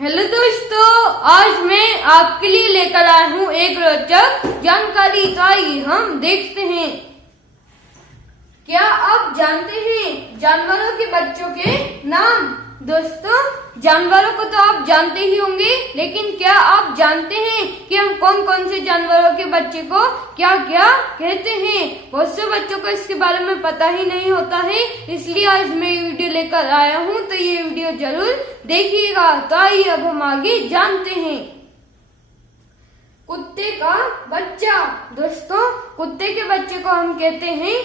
Hello दोस्तों, आज मैं आपके लिए लेकर आया हूँ एक रोचक जानकारी। तो आइए हम देखते हैं। क्या आप जानते हैं जानवरों के बच्चों के नाम? दोस्तों, जानवरों को तो आप जानते ही होंगे, लेकिन क्या आप जानते हैं कि हम कौन कौन से जानवरों के बच्चे को क्या क्या कहते हैं? बहुत से बच्चों को इसके बारे में पता ही नहीं होता है, इसलिए आज मैं ये वीडियो लेकर आया हूँ। तो ये वीडियो जरूर देखिएगा। तो आइए अब हम आगे जानते हैं। कुत्ते का बच्चा। दोस्तों, कुत्ते के बच्चे को हम कहते हैं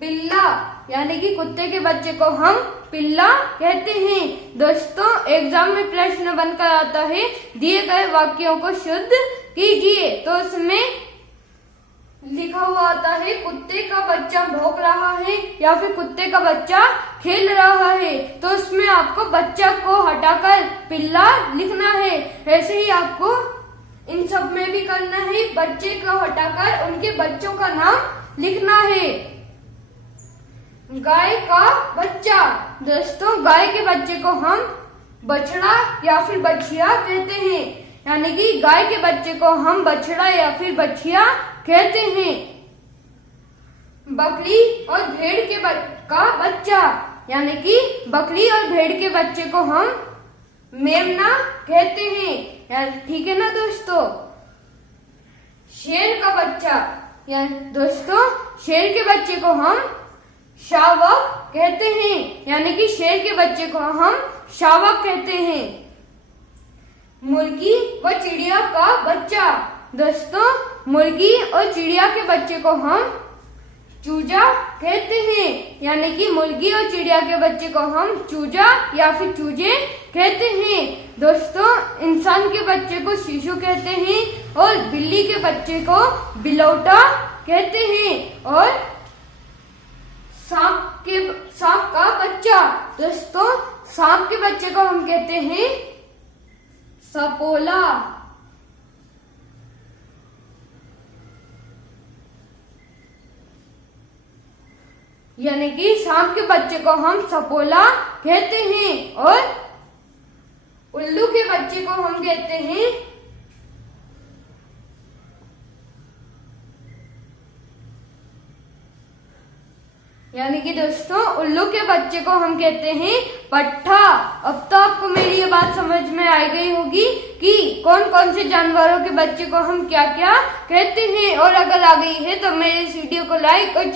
पिल्ला, यानी कि कुत्ते के बच्चे को हम पिल्ला कहते हैं। दोस्तों, एग्जाम में प्रश्न बनकर आता है, दिए गए वाक्यों को शुद्ध कीजिए। तो उसमें लिखा हुआ आता है कुत्ते का बच्चा भौंक रहा है या फिर कुत्ते का बच्चा खेल रहा है। तो उसमें आपको बच्चा को हटाकर पिल्ला लिखना है। ऐसे ही आपको इन सब में भी करना है, बच्चे को हटाकर उनके बच्चों का नाम लिखना है। गाय का बच्चा। दोस्तों, गाय के बच्चे को हम बछड़ा या फिर बछिया कहते हैं, यानी कि गाय के बच्चे को हम बछड़ा या फिर बछिया कहते हैं। बकरी और भेड़ के का बच्चा, यानी कि बकरी और भेड़ के बच्चे को हम मेमना कहते हैं। ठीक है ना दोस्तों? शेर का बच्चा, दोस्तों शेर के बच्चे को हम शावक कहते हैं, यानी कि शेर के बच्चे को हम शावक कहते हैं। मुर्गी व चिड़िया का बच्चा। दोस्तों, मुर्गी और चिड़िया के बच्चे को हम चूजा कहते हैं, यानी कि मुर्गी और चिड़िया के बच्चे को हम चूजा या फिर चूजे कहते हैं। दोस्तों, इंसान के बच्चे को शिशु कहते हैं और बिल्ली के बच्चे को बिलौटा कहते हैं। और सांप का बच्चा। दोस्तों, सांप के बच्चे को हम कहते हैं सपोला। यानी कि सांप के बच्चे को हम सपोला कहते हैं। और उल्लू के बच्चे को हम कहते हैं यानी कि दोस्तों उल्लू के बच्चे को हम कहते हैं पट्ठा। अब तो आपको मेरी ये बात समझ में आ गई होगी कि कौन कौन से जानवरों के बच्चे को हम क्या क्या कहते हैं। और अगर आ गई है तो मेरे इस वीडियो को लाइक और